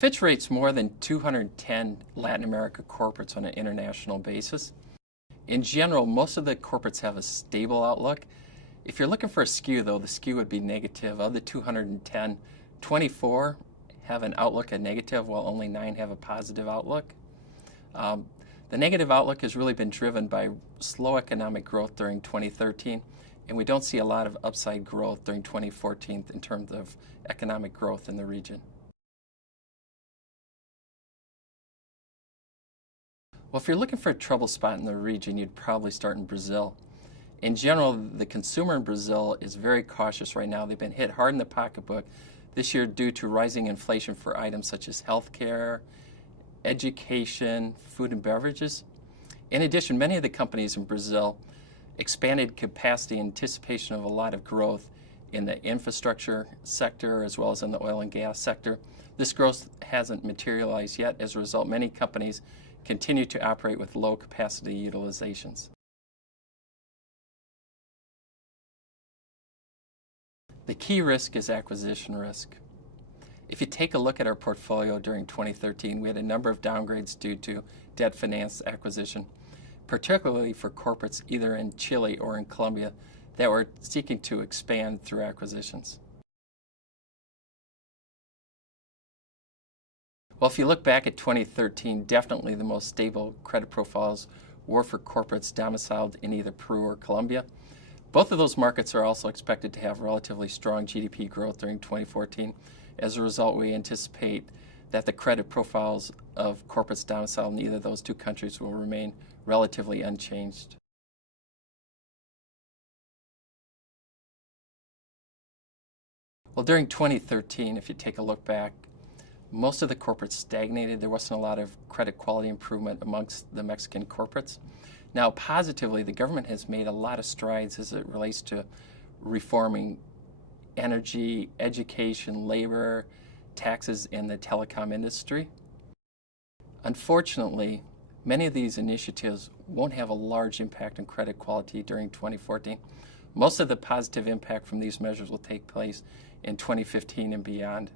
Fitch rates more than 210 Latin America corporates on an international basis. In general, most of the corporates have a stable outlook. If you're looking for a skew, though, the skew would be negative. Of the 210, 24 have an outlook at negative, while only 9 have a positive outlook. The negative outlook has really been driven by slow economic growth during 2013, and we don't see a lot of upside growth during 2014 in terms of economic growth in the region. Well, if you're looking for a trouble spot in the region, you'd probably start in Brazil. In general, the consumer in Brazil is very cautious right now. They've been hit hard in the pocketbook this year due to rising inflation for items such as healthcare, education, food and beverages. In addition, many of the companies in Brazil expanded capacity in anticipation of a lot of growth in the infrastructure sector as well as in the oil and gas sector. This growth hasn't materialized yet. As a result, many companies continue to operate with low capacity utilizations. The key risk is acquisition risk. If you take a look at our portfolio during 2013, we had a number of downgrades due to debt finance acquisition, particularly for corporates either in Chile or in Colombia that were seeking to expand through acquisitions. Well, if you look back at 2013, definitely the most stable credit profiles were for corporates domiciled in either Peru or Colombia. Both of those markets are also expected to have relatively strong GDP growth during 2014. As a result, we anticipate that the credit profiles of corporates domiciled in either of those two countries will remain relatively unchanged. Well, during 2013, if you take a look back, most of the corporates stagnated. There wasn't a lot of credit quality improvement amongst the Mexican corporates. Now, positively, the government has made a lot of strides as it relates to reforming energy, education, labor, taxes in the telecom industry. Unfortunately, many of these initiatives won't have a large impact on credit quality during 2014. Most of the positive impact from these measures will take place in 2015 and beyond.